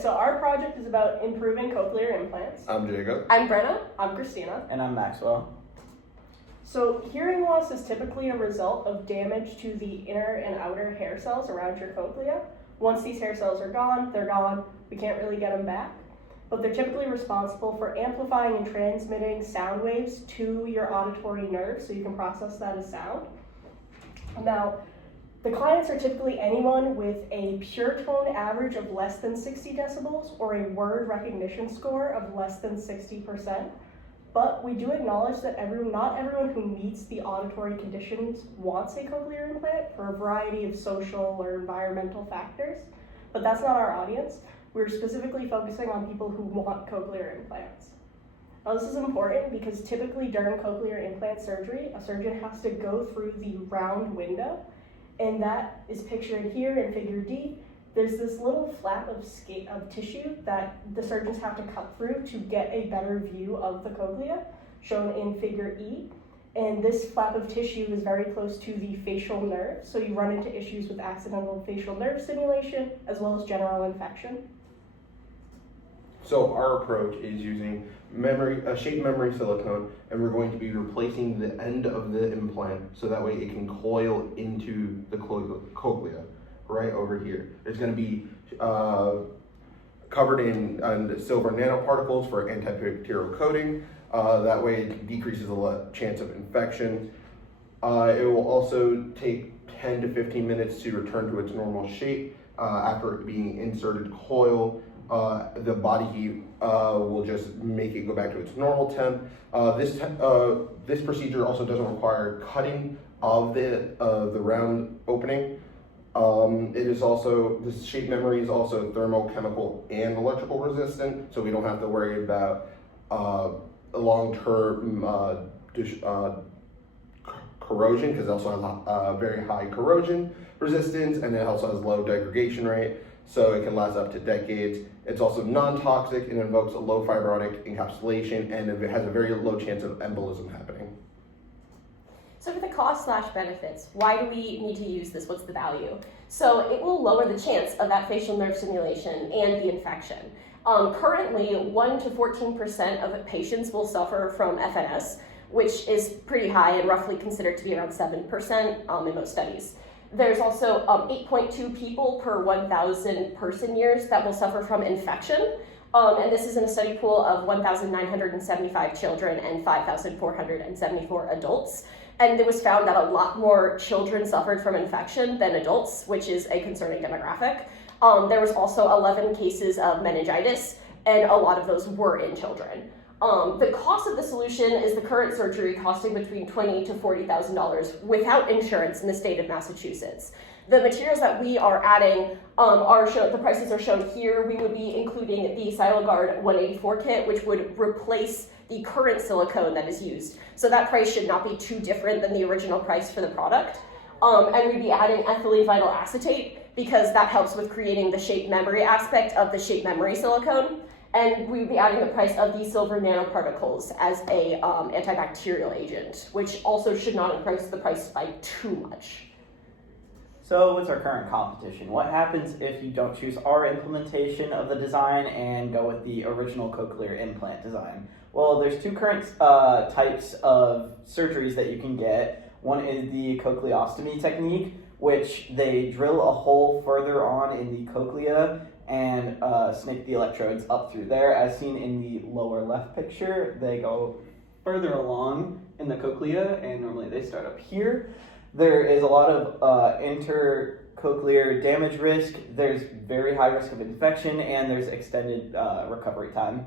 So our project is about improving cochlear implants. I'm Jacob. I'm Brenna. I'm Christina. And I'm Maxwell. So hearing loss is typically a result of damage to the inner and outer hair cells around your cochlea. Once these hair cells are gone, they're gone. We can't really get them back. But they're typically responsible for amplifying and transmitting sound waves to your auditory nerves so you can process that as sound. Now, the clients are typically anyone with a pure tone average of less than 60 decibels or a word recognition score of less than 60%. But we do acknowledge that not everyone who meets the auditory conditions wants a cochlear implant for a variety of social or environmental factors. But that's not our audience. We're specifically focusing on people who want cochlear implants. Now, this is important because typically during cochlear implant surgery, a surgeon has to go through the round window, and that is pictured here in figure D. There's this little flap of tissue that the surgeons have to cut through to get a better view of the cochlea, shown in figure E. And this flap of tissue is very close to the facial nerve, so you run into issues with accidental facial nerve stimulation as well as general infection. So our approach is using shape memory silicone, and we're going to be replacing the end of the implant so that way it can coil into the cochlea right over here. It's going to be covered in silver nanoparticles for antibacterial coating. That way it decreases the chance of infection. It will also take 10 to 15 minutes to return to its normal shape after it being inserted coil. The body heat will just make it go back to its normal temp. This procedure also doesn't require cutting of the round opening. This shape memory is also thermochemical and electrical resistant, so we don't have to worry about long-term corrosion, because it also has very high corrosion resistance, and it also has low degradation rate, so it can last up to decades. It's also non-toxic and invokes a low fibrotic encapsulation, and it has a very low chance of embolism happening. So for the cost/benefits, why do we need to use this? What's the value? So it will lower the chance of that facial nerve stimulation and the infection. Currently, 1 to 14% of patients will suffer from FNS, which is pretty high and roughly considered to be around 7% in most studies. There's also 8.2 people per 1,000 person years that will suffer from infection. And this is in a study pool of 1,975 children and 5,474 adults. And it was found that a lot more children suffered from infection than adults, which is a concerning demographic. There was also 11 cases of meningitis, and a lot of those were in children. The cost of the solution is the current surgery costing between $20,000 to $40,000 without insurance in the state of Massachusetts. The materials that we are adding the prices are shown here. We would be including the SiloGuard 184 kit, which would replace the current silicone that is used. So that price should not be too different than the original price for the product. And we'd be adding ethylene vinyl acetate because that helps with creating the shape memory aspect of the shape memory silicone. And we'd be adding the price of these silver nanoparticles as a antibacterial agent, which also should not increase the price by too much. So what's our current competition? What happens if you don't choose our implementation of the design and go with the original cochlear implant design? Well, there's two current types of surgeries that you can get. One is the cochleostomy technique, which they drill a hole further on in the cochlea and snake the electrodes up through there. As seen in the lower left picture, they go further along in the cochlea, and normally they start up here. There is a lot of intercochlear damage risk, there's very high risk of infection, and there's extended recovery time.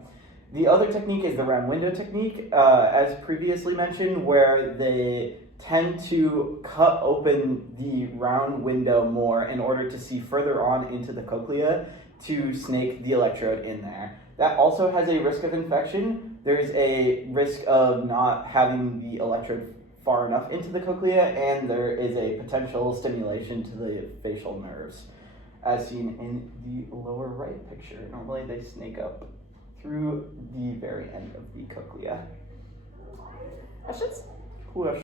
The other technique is the round window technique, as previously mentioned, where they tend to cut open the round window more in order to see further on into the cochlea to snake the electrode in there. That also has a risk of infection. There's a risk of not having the electrode far enough into the cochlea, and there is a potential stimulation to the facial nerves, as seen in the lower right picture. Normally they snake up through the very end of the cochlea. Questions? Questions?